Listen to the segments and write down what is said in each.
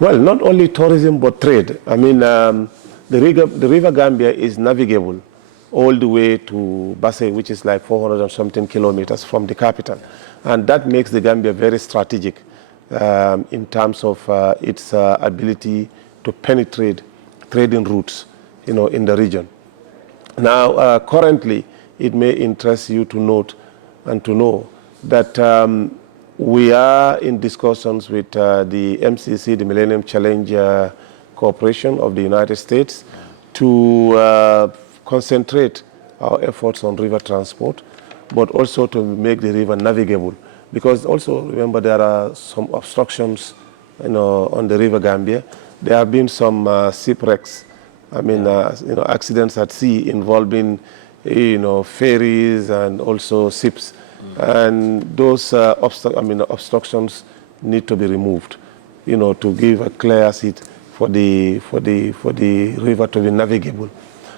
Well, not only tourism, but trade. I mean, the river Gambia is navigable all the way to Basse, which is like 400 and something kilometers from the capital. And that makes the Gambia very strategic in terms of its ability to penetrate trading routes, in the region. Now, currently, it may interest you to note and to know that we are in discussions with the MCC, the Millennium Challenge Corporation of the United States, to concentrate our efforts on river transport, but also to make the river navigable. Because also, remember, there are some obstructions on the river Gambia. There have been some shipwrecks, accidents at sea involving ferries and also ships. And those obstructions need to be removed, to give a clear seat for the river to be navigable.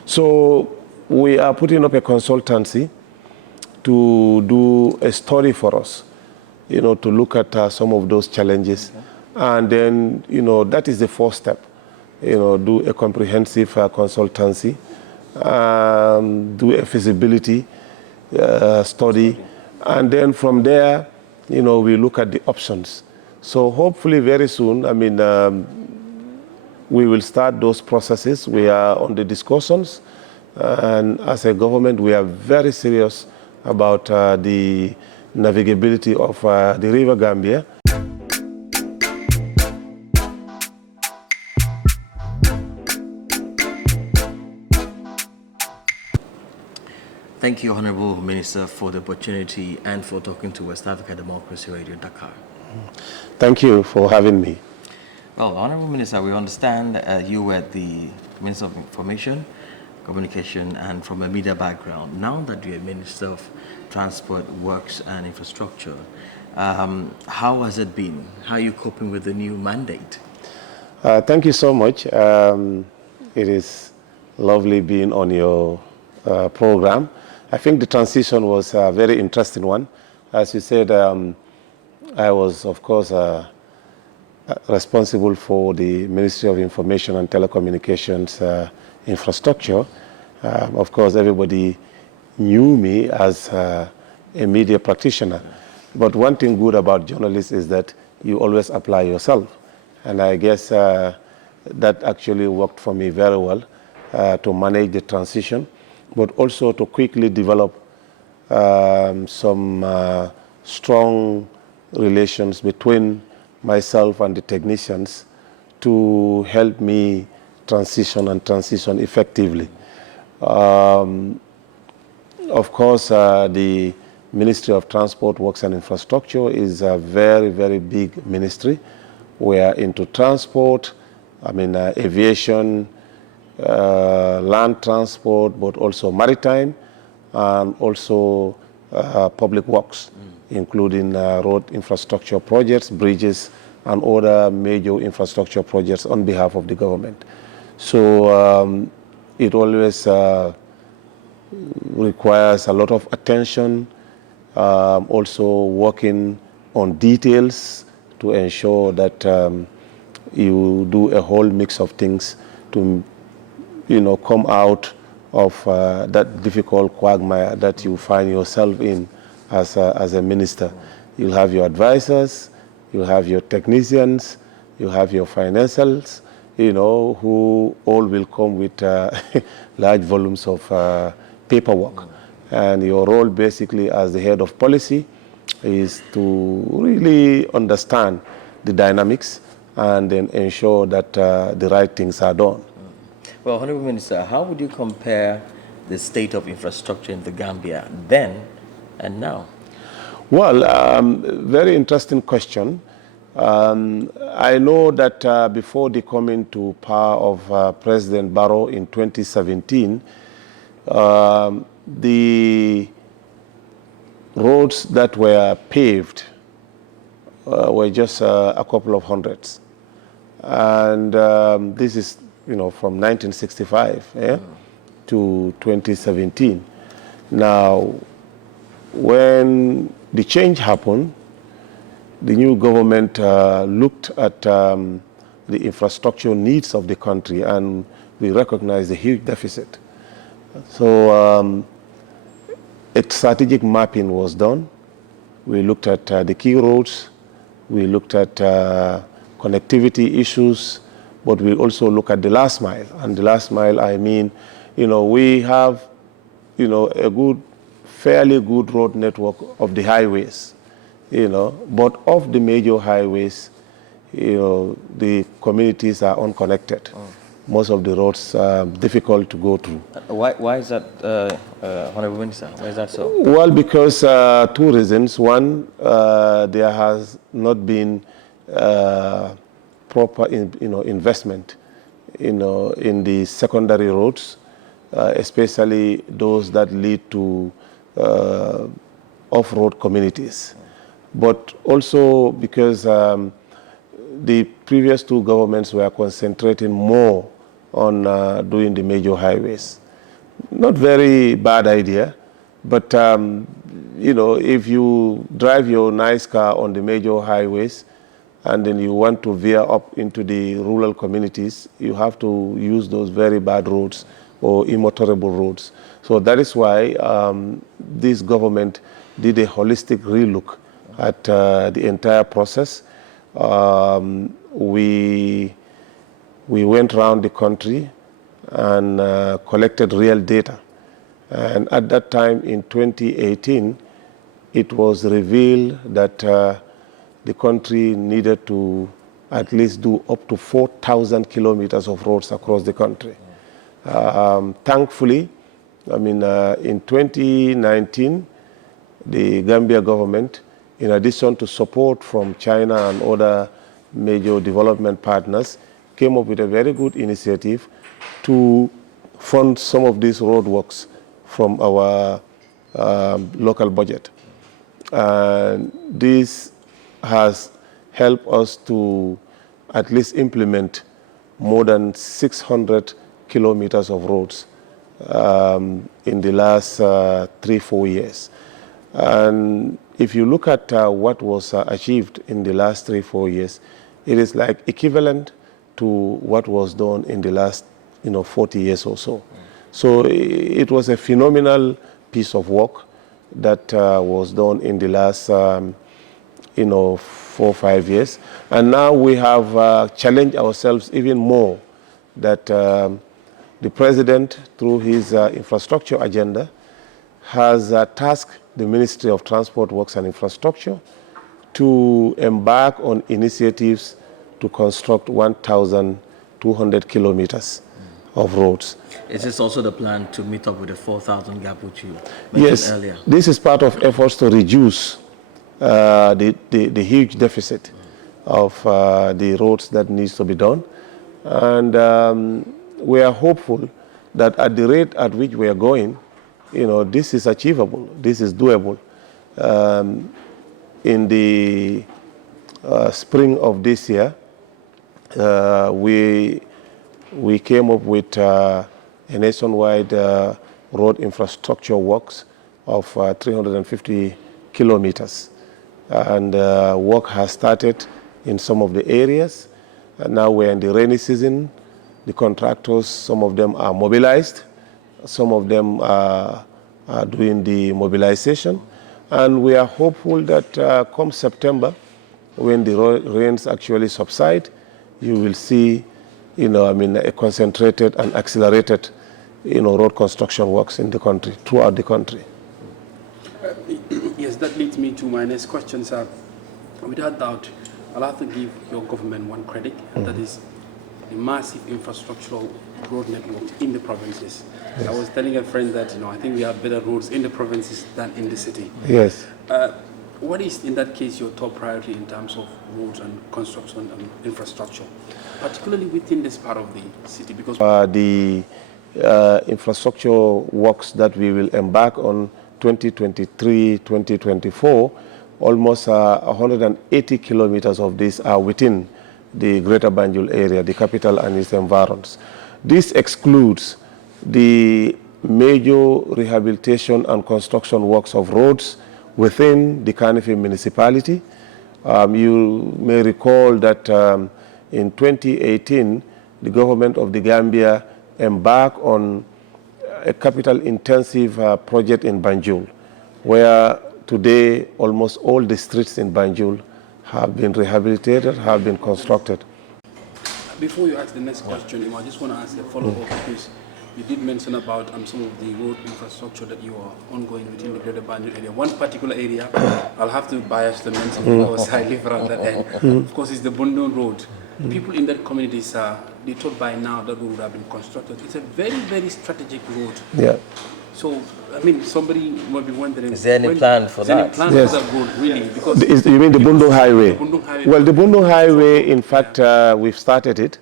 So we are putting up a consultancy to do a study for us, to look at some of those challenges. Okay. And then, that is the first step, do a comprehensive consultancy, do a feasibility study. And then from there, we look at the options. So hopefully very soon, we will start those processes. We are on the discussions. And as a government, we are very serious about the navigability of the river Gambia. Thank you, Honorable Minister, for the opportunity and for talking to West Africa Democracy Radio, Dakar. Thank you for having me. Well, Honorable Minister, we understand you were the Minister of Information, Communication, and from a media background. Now that you're Minister of Transport, Works, and Infrastructure, how has it been? How are you coping with the new mandate? Thank you so much. It is lovely being on your program. I think the transition was a very interesting one. As you said, I was, of course, responsible for the Ministry of Information and Telecommunications infrastructure. Of course, everybody knew me as a media practitioner. But one thing good about journalists is that you always apply yourself. And I guess that actually worked for me very well to manage the transition, but also to quickly develop some strong relations between myself and the technicians to help me transition effectively. Of course, the Ministry of Transport, Works and Infrastructure is a very, very big ministry. We are into transport, aviation, land transport, but also maritime, and also public works, including road infrastructure projects, bridges, and other major infrastructure projects on behalf of the government. So it always requires a lot of attention, also working on details to ensure that you do a whole mix of things to come out of that difficult quagmire that you find yourself in as a minister. You'll have your advisors, you'll have your technicians, you'll have your financials, who all will come with large volumes of paperwork. And your role basically as the head of policy is to really understand the dynamics and then ensure that the right things are done. Well, Honorable Minister, how would you compare the state of infrastructure in the Gambia then and now? Well, very interesting question. I know that before the coming to power of President Barrow in 2017, the roads that were paved were just a couple of hundreds. And this is, from 1965 to 2017. Now, when the change happened, the new government looked at the infrastructure needs of the country, and we recognize the huge deficit. So a strategic mapping was done. We looked at the key roads, we looked at connectivity issues, but we also look at the last mile. And the last mile, I mean, we have, a fairly good road network of the highways, but of the major highways, the communities are unconnected. Most of the roads are difficult to go through. Why is that, Honorable Minister? Why is that so? Well, because two reasons. One, there has not been proper investment in the secondary roads, especially those that lead to off-road communities. But also because the previous two governments were concentrating more on doing the major highways. Not very bad idea, but if you drive your nice car on the major highways and then you want to veer up into the rural communities, you have to use those very bad roads or immotorable roads. So that is why this government did a holistic relook at the entire process. We went around the country and collected real data. And at that time in 2018, it was revealed that the country needed to at least do up to 4,000 kilometers of roads across the country. Thankfully, in 2019, the Gambia government, in addition to support from China and other major development partners, came up with a very good initiative to fund some of these roadworks from our local budget. And this has helped us to at least implement more than 600 kilometers of roads in the last 3-4 years. And if you look at what was achieved in the last 3-4 years, it is like equivalent to what was done in the last 40 years or so. So it was a phenomenal piece of work that was done in the last 4-5 years. And now we have challenged ourselves even more that the President, through his infrastructure agenda, has tasked the Ministry of Transport, Works and Infrastructure to embark on initiatives to construct 1,200 kilometers of roads. Is this also the plan to meet up with the 4,000 gap which you mentioned earlier? Yes, this is part of efforts to reduce the huge deficit of the roads that needs to be done. And we are hopeful that at the rate at which we are going, this is achievable, this is doable. In the spring of this year, we came up with a nationwide road infrastructure works of 350 kilometers. And work has started in some of the areas. And now we're in the rainy season. The contractors, some of them are mobilized. Some of them are doing the mobilization. And we are hopeful that come September, when the rains actually subside, you will see, a concentrated and accelerated, road construction works in the country, throughout the country. Yes, that leads me to my next question, sir. Without doubt, I'll have to give your government one credit, and that is the massive infrastructural road networks in the provinces. Yes. I was telling a friend that, I think we have better roads in the provinces than in the city. Yes. What is, in that case, your top priority in terms of roads and construction and infrastructure, particularly within this part of the city? Because the infrastructure works that we will embark on 2023, 2024, almost 180 kilometers of these are within the Greater Banjul area, the capital and its environs. This excludes the major rehabilitation and construction works of roads within the Kanifi municipality. You may recall that in 2018, the government of the Gambia embarked on a capital-intensive project in Banjul, where today almost all the streets in Banjul have been rehabilitated, have been constructed. Before you ask the next question, I just want to ask a follow-up because you did mention about some of the road infrastructure that you are ongoing within the greater Banjul area. One particular area, I'll have to bias the mention because I live around that end. Of course, it's the Bund Road. People in that community, they thought by now that road would have been constructed. It's a very, very strategic road. Yeah. So, I mean, somebody might be wondering... Is there any plan for that? Is there any plan for that road, really? Because You mean the Bund Highway? The Bund Highway. Well, the Bund Highway, in fact, we've started it.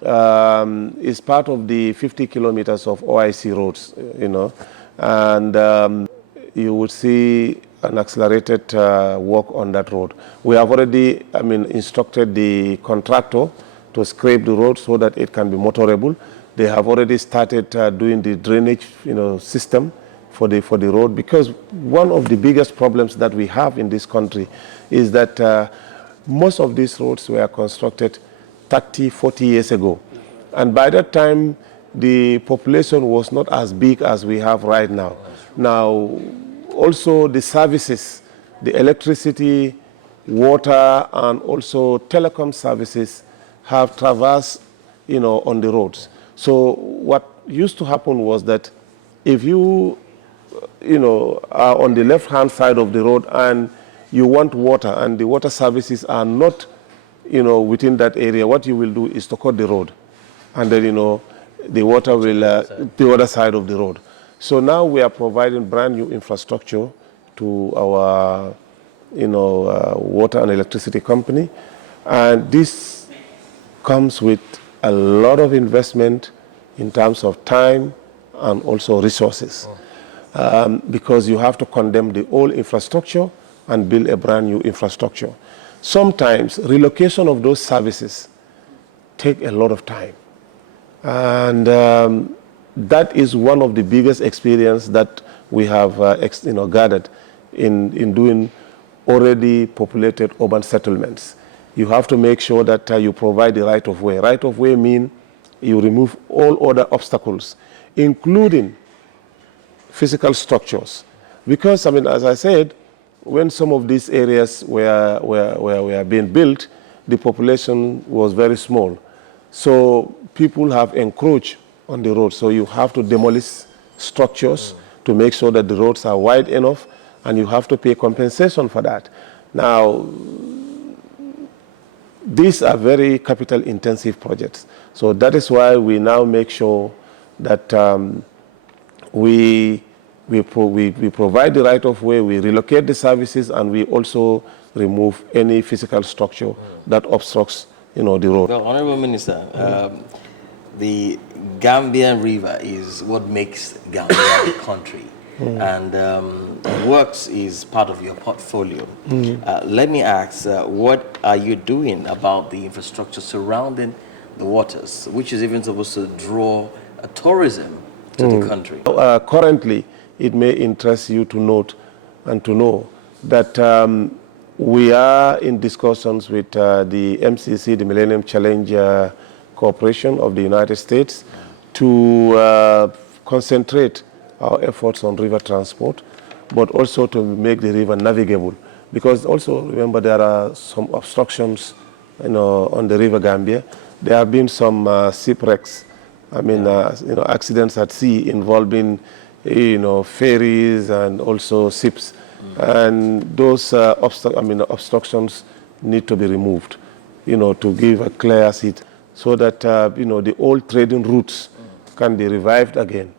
It's part of the 50 kilometers of OIC roads, and you would see an accelerated work on that road. We have already, instructed the contractor to scrape the road so that it can be motorable. They have already started doing the drainage, system for the road, because one of the biggest problems that we have in this country is that most of these roads were constructed 30, 40 years ago. And by that time, the population was not as big as we have right now. Now, also the services, the electricity, water, and also telecom services have traversed, on the roads. So what used to happen was that if you, are on the left-hand side of the road and you want water and the water services are not, within that area, what you will do is to cut the road. And then, the water will, the other side of the road. So now we are providing brand new infrastructure to our, water and electricity company. And this comes with a lot of investment in terms of time and also resources. Because you have to condemn the old infrastructure and build a brand new infrastructure. Sometimes relocation of those services take a lot of time. And that is one of the biggest experience that we have gathered in doing already populated urban settlements. You have to make sure that you provide the right of way. Right of way means you remove all other obstacles, including physical structures. Because, as I said, when some of these areas were being built, the population was very small. So people have encroached on the road. So you have to demolish structures to make sure that the roads are wide enough, and you have to pay compensation for that. Now, these are very capital-intensive projects. So that is why we now make sure that we provide the right-of-way, we relocate the services, and we also remove any physical structure that obstructs, the road. Well, Honorable Minister, the Gambian River is what makes Gambia a country. And works is part of your portfolio. Let me ask, what are you doing about the infrastructure surrounding the waters, which is even supposed to draw tourism to the country? Currently, it may interest you to note and to know that we are in discussions with the MCC, the Millennium Challenge Corporation of the United States, to concentrate our efforts on river transport, but also to make the river navigable. Because also, remember, there are some obstructions, on the River Gambia. There have been some shipwrecks, accidents at sea involving, ferries and also ships. And those obstructions need to be removed, to give a clear seat so that, the old trading routes can be revived again.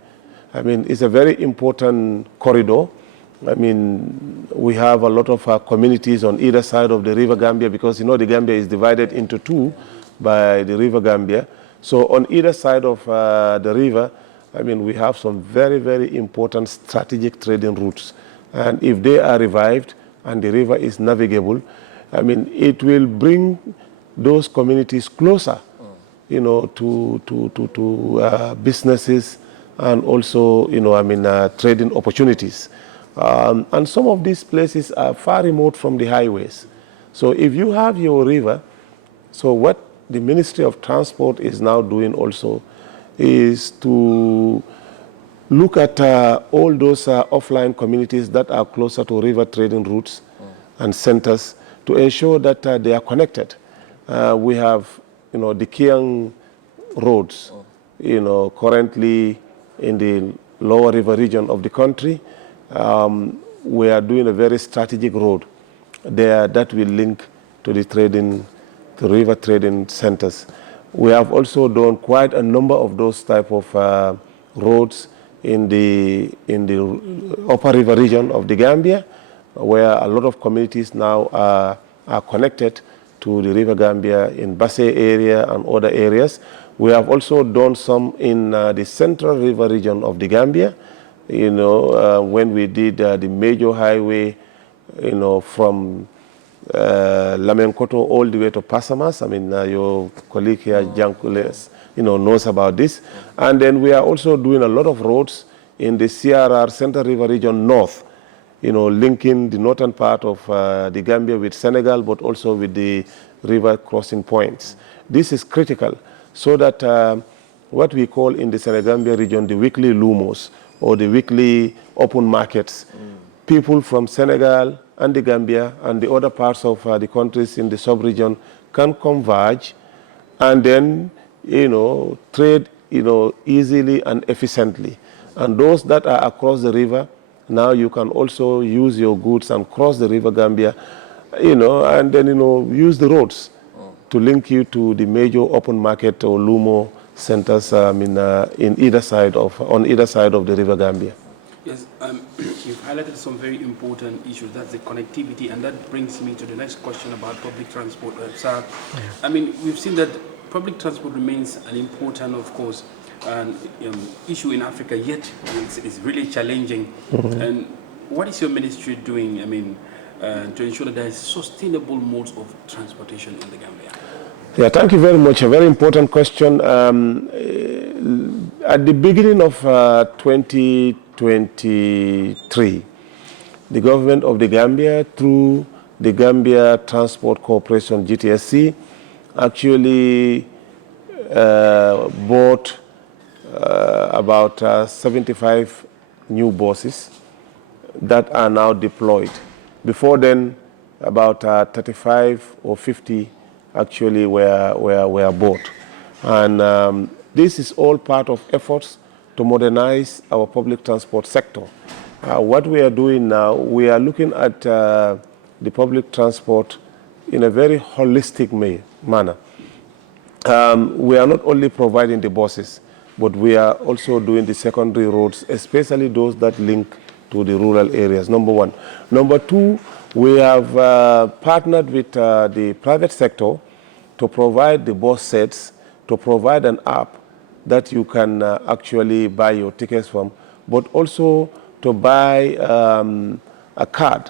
It's a very important corridor. We have a lot of communities on either side of the River Gambia because, the Gambia is divided into two by the River Gambia. So on either side of the river, we have some very, very important strategic trading routes. And if they are revived and the river is navigable, it will bring those communities closer, to businesses and also, trading opportunities. And some of these places are far remote from the highways. So if you have your river, so what the Ministry of Transport is now doing also is to look at all those offline communities that are closer to river trading routes and centers to ensure that they are connected. We have, the Kiang roads, currently in the lower river region of the country. We are doing a very strategic road there that will link to the river trading centers. We have also done quite a number of those type of roads in the upper river region of the Gambia, where a lot of communities now are connected to the river Gambia in Basse area and other areas. We have also done some in the central river region of the Gambia, when we did the major highway, from Lamenkoto all the way to Pasamas. I mean, your colleague here, Jankules, knows about this. And then we are also doing a lot of roads in the CRR, Central River Region North, linking the northern part of the Gambia with Senegal, but also with the river crossing points. This is critical so that what we call in the Senegambia region the weekly lumos, or the weekly open markets, people from Senegal and the Gambia and the other parts of the countries in the sub-region can converge and then, trade, easily and efficiently. And those that are across the river, now you can also use your goods and cross the river Gambia, and then, use the roads to link you to the major open market or lumo centers, on either side of the river Gambia. Yes, you've highlighted some very important issues. That's the connectivity, and that brings me to the next question about public transport. Sir, I mean, we've seen that public transport remains an important, of course, issue in Africa, yet it's really challenging. And what is your ministry doing, to ensure that there is sustainable modes of transportation in the Gambia? Yeah, thank you very much. A very important question. At the beginning of 2023, the government of the Gambia, through the Gambia Transport Corporation, GTSC, actually bought about 75 new buses that are now deployed. Before then, about 35 or 50 actually were bought. And this is all part of efforts to modernize our public transport sector. What we are doing now, we are looking at the public transport in a very holistic manner. We are not only providing the buses, but we are also doing the secondary roads, especially those that link to the rural areas, number one. Number two, we have partnered with the private sector to provide the bus sets, to provide an app that you can actually buy your tickets from, but also to buy a card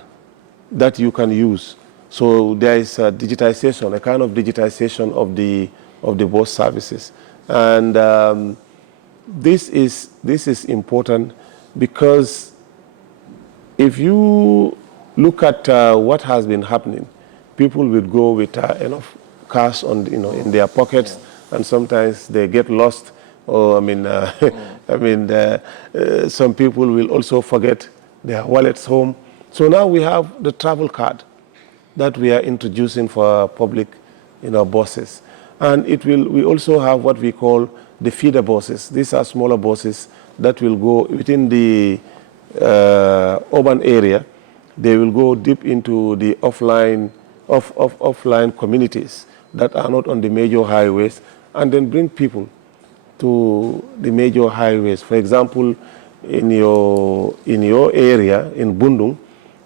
that you can use. So there is a digitization, a kind of digitization of the bus services. And this is important because if you look at what has been happening, people will go with enough cash in their pockets, and sometimes they get lost. Or some people will also forget their wallets home. So now we have the travel card that we are introducing for public, buses, and we also have what we call the feeder buses. These are smaller buses that will go within the urban area. They will go deep into the offline communities that are not on the major highways, and then bring people to the major highways. For example, in your area, in Bundung,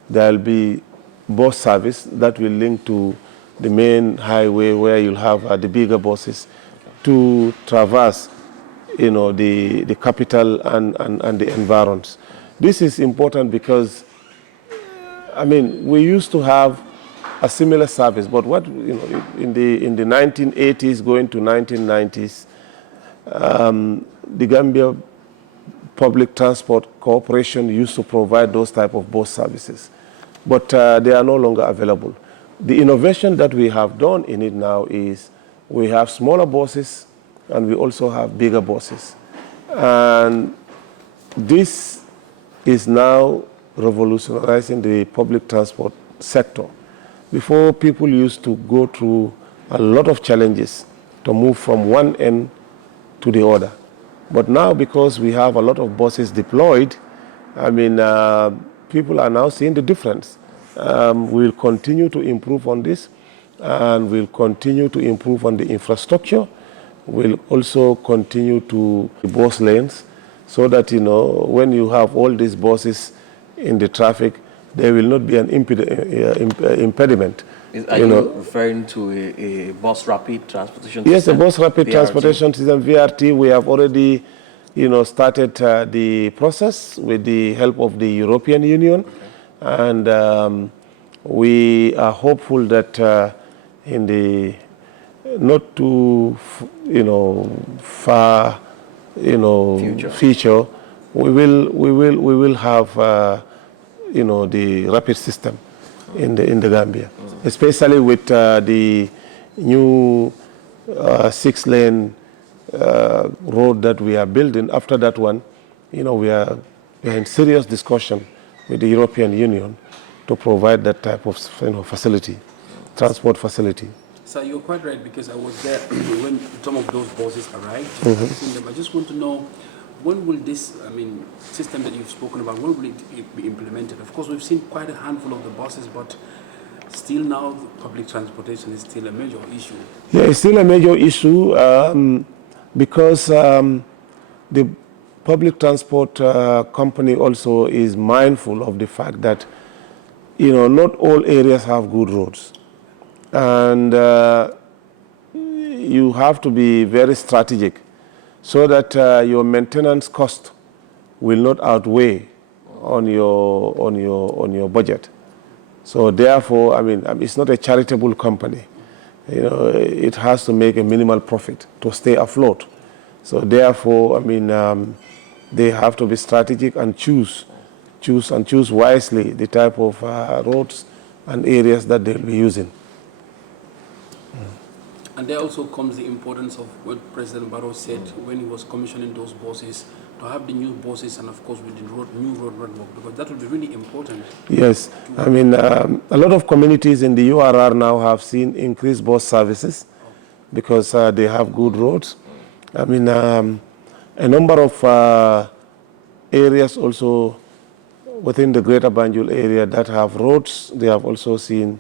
there will be bus service that will link to the main highway where you'll have the bigger buses to traverse, the capital and the environs. This is important because, we used to have a similar service, but in the 1980s going to 1990s, the Gambia Public Transport Corporation used to provide those type of bus services, but they are no longer available. The innovation that we have done in it now is We have smaller buses, and we also have bigger buses. And this is now revolutionizing the public transport sector. Before, people used to go through a lot of challenges to move from one end to the other. But now, because we have a lot of buses deployed, I mean, people are now seeing the difference. We'll continue to improve on this, and we'll continue to improve on the infrastructure. We'll also continue to bus lanes so that, you know, when you have all these buses in the traffic, there will not be an impediment. Are you referring to a bus rapid transportation system? Yes, a bus rapid VRT. Transportation system, VRT. We have already, started the process with the help of the European Union. Okay. And we are hopeful that in the not too, far, future, we will have, the rapid system in the Gambia, especially with the new 6-lane road that we are building. After that one, we are in serious discussion with the European Union to provide that type of facility, transport facility. So you're quite right, because I was there when some of those buses arrived. I've seen them. I just want to know, when will this, system that you've spoken about, when will it be implemented? Of course, we've seen quite a handful of the buses, but still now public transportation is still a major issue. Yeah, it's still a major issue because the public transport company also is mindful of the fact that, not all areas have good roads. And you have to be very strategic so that your maintenance cost will not outweigh on your budget. So therefore, it's not a charitable company. It has to make a minimal profit to stay afloat. So therefore, they have to be strategic and choose wisely the type of roads and areas that they'll be using. And there also comes the importance of what President Barrow said when he was commissioning those buses, to have the new buses and of course with the new road network, because that will be really important. Yes, a lot of communities in the URR now have seen increased bus services because they have good roads. A number of areas also within the Greater Banjul area that have roads, they have also seen,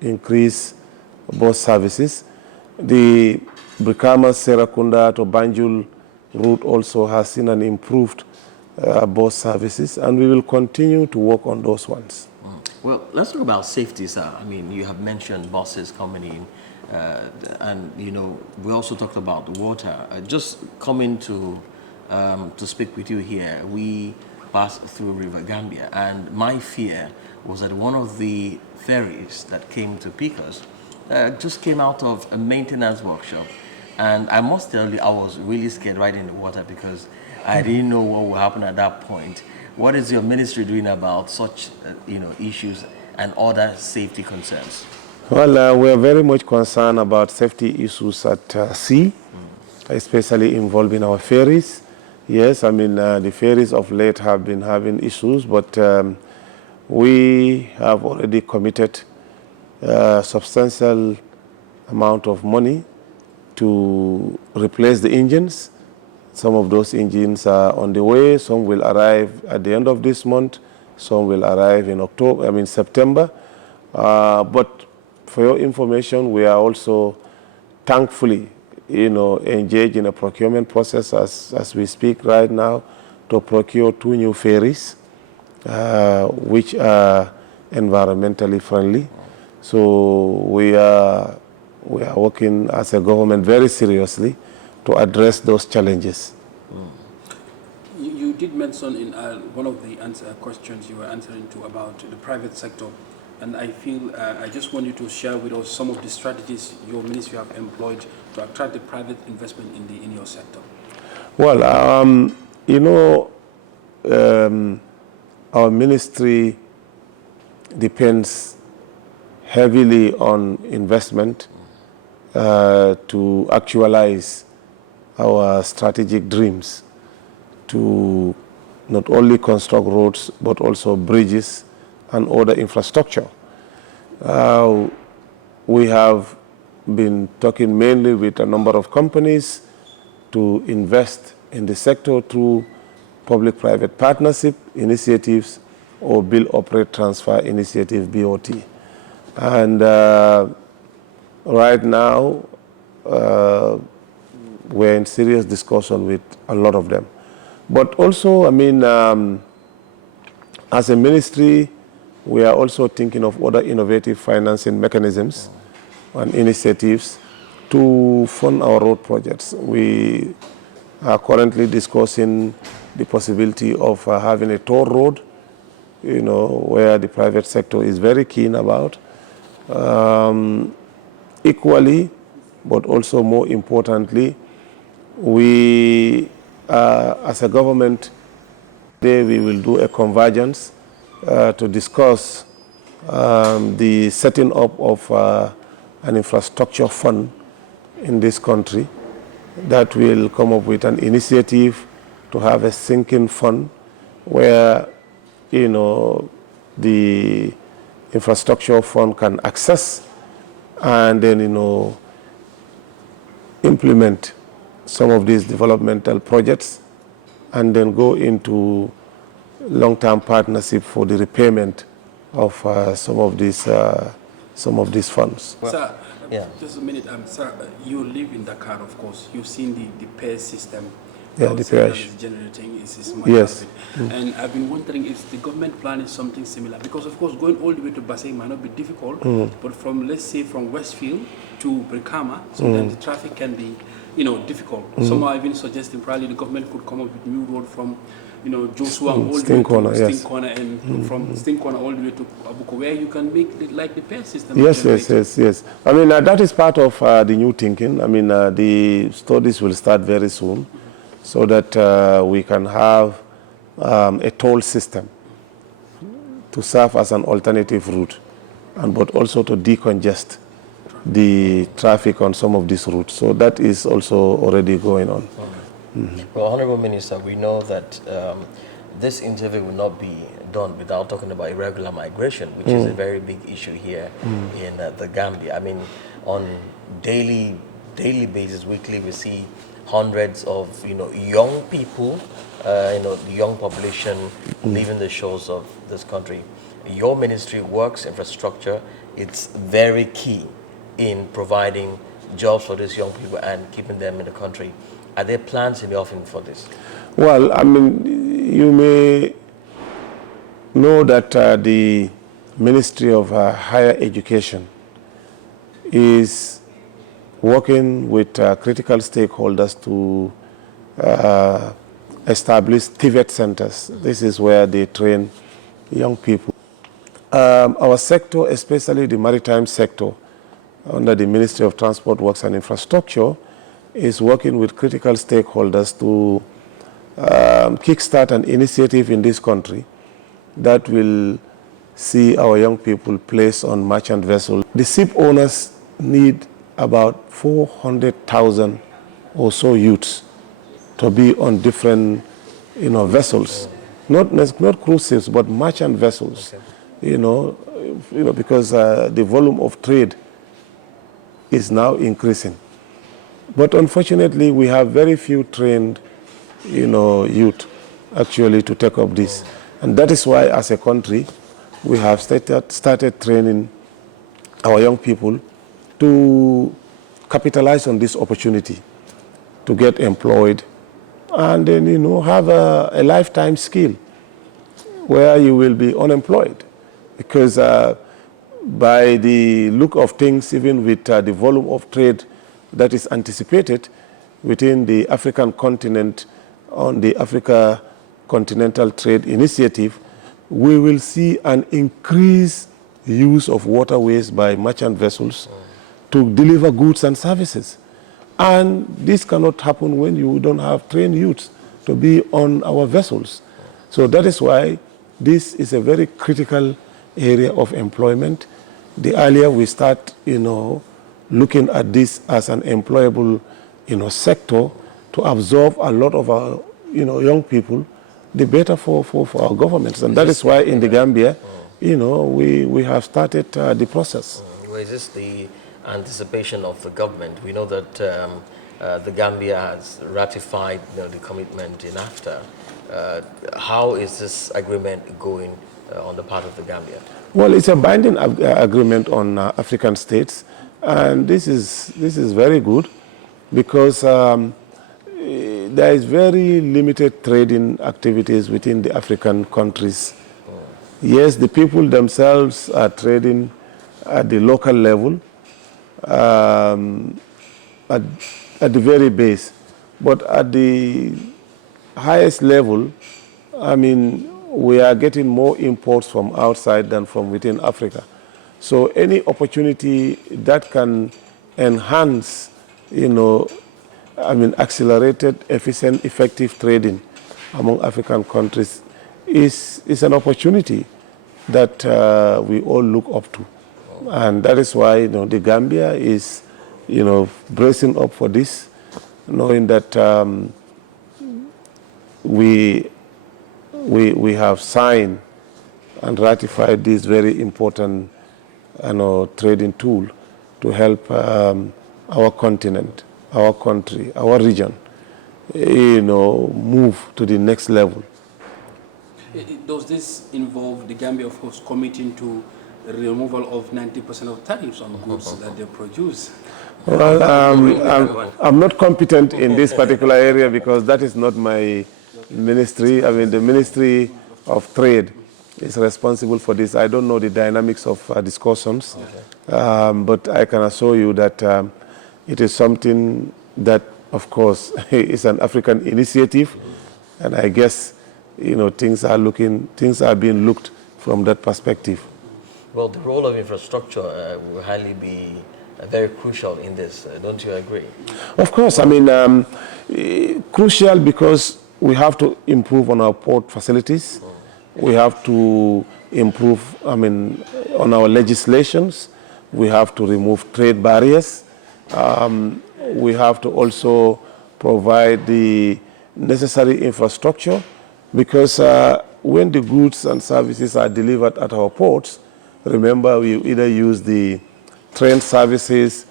increased bus services. The Brikama Serakunda to Banjul route also has seen an improved bus services, and we will continue to work on those ones. Well, let's talk about safety, sir. You have mentioned buses coming in, and we also talked about water. Just coming to speak with you here, we passed through River Gambia, and my fear was that one of the ferries that came to pick us just came out of a maintenance workshop, and I must tell you, I was really scared right in the water because I didn't know what would happen at that point. What is your ministry doing about such, issues and other safety concerns? Well, we are very much concerned about safety issues at sea, especially involving our ferries. Yes, the ferries of late have been having issues, but we have already committed substantial amount of money to replace the engines. Some of those engines are on the way. Some will arrive at the end of this month. Some will arrive in September. But for your information, we are also thankfully, engaged in a procurement process as we speak right now to procure 2 new ferries, which are environmentally friendly. So we are working as a government very seriously to address those challenges. You did mention in one of the questions you were answering to about the private sector, and I feel I just want you to share with us some of the strategies your ministry have employed to attract the private investment in your sector. Well, our ministry depends heavily on investment to actualize our strategic dreams to not only construct roads, but also bridges and other infrastructure. We have been talking mainly with a number of companies to invest in the sector through public-private partnership initiatives or Build, Operate, Transfer initiative, BOT. And right now, we're in serious discussion with a lot of them. But also, I mean, as a ministry, we are also thinking of other innovative financing mechanisms and initiatives to fund our road projects. We are currently discussing the possibility of having a toll road, you know, where the private sector is very keen about. Equally, but also more importantly, we, as a government, today we will do a convergence to discuss the setting up of an infrastructure fund in this country that will come up with an initiative to have a sinking fund where, you know, the infrastructure fund can access and then, you know, implement some of these developmental projects and then go into long-term partnership for the repayment of some of these funds. Well, sir, yeah. Just a minute. Sir, you live in Dakar, of course. You've seen the PAIR system. Yeah, the PAIR. Generating is much yes. of it. And I've been wondering if the government plan is something similar. Because, of course, going all the way to Basay might not be difficult. But from, let's say, from Westfield to Brikama, sometimes the traffic can be, you know, difficult. Some are even suggesting probably the government could come up with new road from, you know, Joshua all the way to Sting Corner and from Sting Corner all the way to Abuko, where you can make it like the PAIR system. Yes. I mean, that is part of the new thinking. I mean, the studies will start very soon so that we can have a toll system to serve as an alternative route, but also to decongest the traffic on some of these routes. So that is also already going on. Well, Honorable Minister, we know that this interview will not be done without talking about irregular migration, which is a very big issue here in the Gambia. I mean, on daily basis, weekly, we see hundreds of, you know, young people, you know, the young population leaving the shores of this country. Your ministry works infrastructure. It's very key in providing jobs for these young people and keeping them in the country. Are there plans in the offing for this? Well, I mean, you may know that the Ministry of Higher Education is working with critical stakeholders to establish TVET centers. This is where they train young people. Our sector, especially the maritime sector, under the Ministry of Transport, Works and Infrastructure, is working with critical stakeholders to kickstart an initiative in this country that will see our young people placed on merchant vessels. The ship owners need about 400,000 or so youths to be on different, you know, vessels, not cruise ships, but merchant vessels. Okay. You know, because the volume of trade is now increasing. But unfortunately, we have very few trained, you know, youth actually to take up this. And that is why, as a country, we have started training our young people to capitalize on this opportunity to get employed and then, you know, have a lifetime skill where you will be unemployed. Because by the look of things, even with the volume of trade that is anticipated within the African continent on the Africa Continental Trade Initiative, we will see an increased use of waterways by merchant vessels to deliver goods and services. And this cannot happen when you don't have trained youths to be on our vessels. So that is why this is a very critical area of employment. The earlier we start, you know, looking at this as an employable, sector to absorb a lot of our, young people, the better for our governments. And that is why in the Gambia, we have started the process. Well, is this the anticipation of the government? We know that the Gambia has ratified the commitment in Aftera. How is this agreement going on the part of the Gambia? Well, it's a binding agreement on African states, and this is very good because there is very limited trading activities within the African countries. Yes, the people themselves are trading at the local level, at the very base, but at the highest level, we are getting more imports from outside than from within Africa. So any opportunity that can enhance, accelerated, efficient, effective trading among African countries is an opportunity that we all look up to. And that is why, the Gambia is, bracing up for this, knowing that we have signed and ratified this very important trading tool to help our continent, our country, our region, move to the next level. Does this involve the Gambia, of course, committing to the removal of 90% of tariffs on goods that they produce? Well, I'm not competent in this particular area because that is not my ministry. The Ministry of Trade is responsible for this. I don't know the dynamics of discussions, but I can assure you that it is something that, of course, is an African initiative, and I guess things are being looked from that perspective. Well, the role of infrastructure will highly be very crucial in this. Don't you agree? Of course. Crucial because we have to improve on our port facilities. We have to improve, on our legislations. We have to remove trade barriers. We have to also provide the necessary infrastructure because when the goods and services are delivered at our ports, remember we either use the train services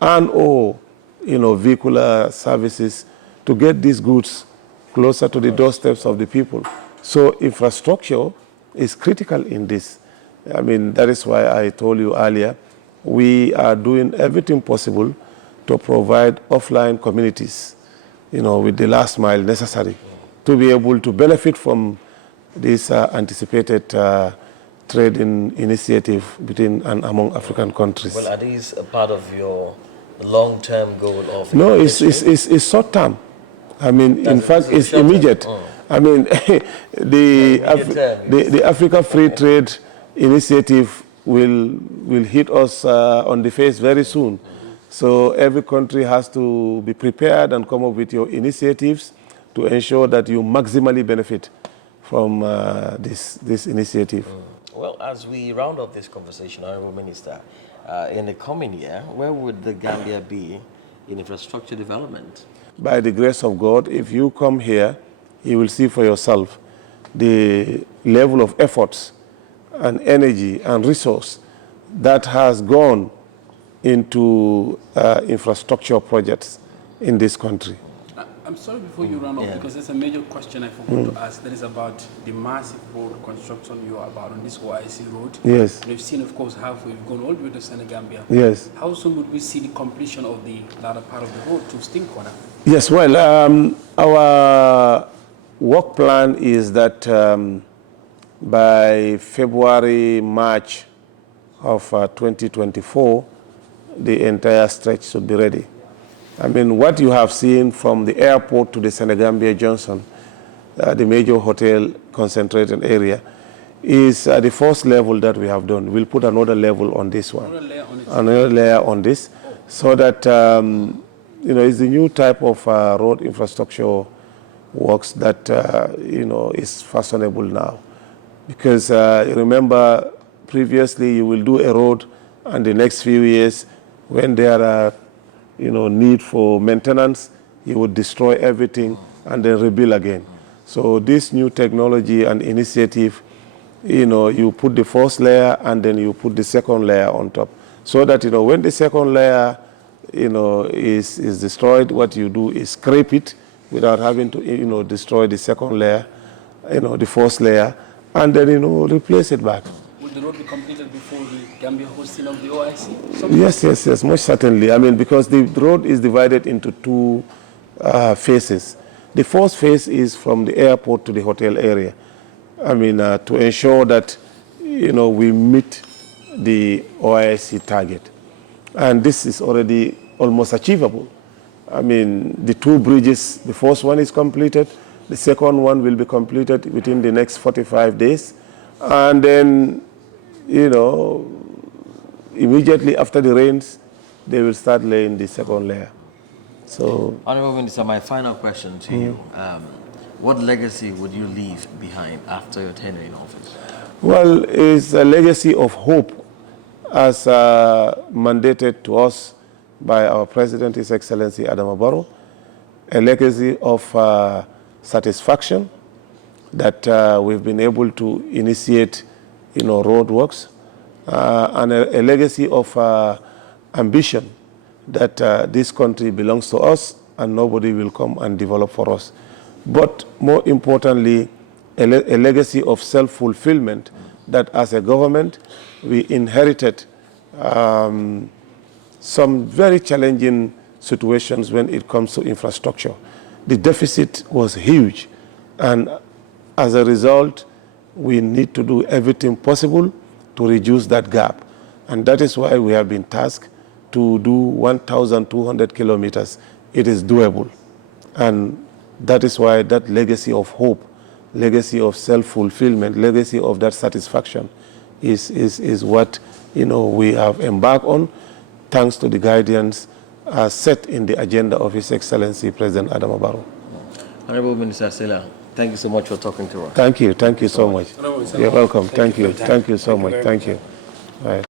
and/or vehicular services to get these goods closer to the doorsteps of the people. So infrastructure is critical in this. That is why I told you earlier, we are doing everything possible to provide offline communities, with the last mile necessary to be able to benefit from this anticipated trading initiative between and among African countries. Well, are these a part of your long-term goal of? No, it's short-term. In fact, it's immediate. The Africa Free Trade Initiative will hit us on the face very soon. So every country has to be prepared and come up with your initiatives to ensure that you maximally benefit from this initiative. Well, as we round up this conversation, Honorable Minister, in the coming year, where would the Gambia be in infrastructure development? By the grace of God, if you come here, you will see for yourself the level of efforts and energy and resource that has gone into infrastructure projects in this country. I'm sorry before you run off because there's a major question I forgot to ask. That is about the massive road construction you are about on this OIC road. Yes. We've seen, of course, how we've gone all the way to Senegambia. Yes. How soon would we see the completion of the latter part of the road to Sting Corner? Yes, well, our work plan is that by February, March of 2024, the entire stretch should be ready. What you have seen from the airport to the Senegambia Junction, the major hotel concentrated area, is the first level that we have done. We'll put another level on this one, another layer on this, so that it's the new type of road infrastructure works that is fashionable now. Because remember, previously you will do a road, and the next few years When there are, need for maintenance, he would destroy everything and then rebuild again. So this new technology and initiative, you put the first layer and then you put the second layer on top. So that, when the second layer, is destroyed, what you do is scrape it without having to, destroy the second layer, the first layer, and then, replace it back. Will the road be completed before the Gambia hosting of the OIC? Yes, most certainly. I mean, because the road is divided into two phases. The first phase is from the airport to the hotel area. I mean, to ensure that, we meet the OIC target. And this is already almost achievable. I mean, the two bridges, the first one is completed. The second one will be completed within the next 45 days. And then, immediately after the rains, they will start laying the second layer. So, Honorable Minister, my final question to you. What legacy would you leave behind after your tenure in office? Well, it's a legacy of hope as mandated to us by our President, His Excellency Adama Barrow, a legacy of satisfaction that we've been able to initiate, roadworks, and a legacy of ambition that this country belongs to us and nobody will come and develop for us. But more importantly, a legacy of self-fulfillment that as a government, we inherited some very challenging situations when it comes to infrastructure. The deficit was huge, and as a result, we need to do everything possible to reduce that gap. And that is why we have been tasked to do 1,200 kilometers. It is doable. And that is why that legacy of hope, legacy of self-fulfillment, legacy of that satisfaction is what we have embarked on, thanks to the guidance set in the agenda of His Excellency President Adama Barrow. Honorable Minister Sillah, thank you so much for talking to us. Thank you so much. You're welcome. Thank you so much. Thank you. All right.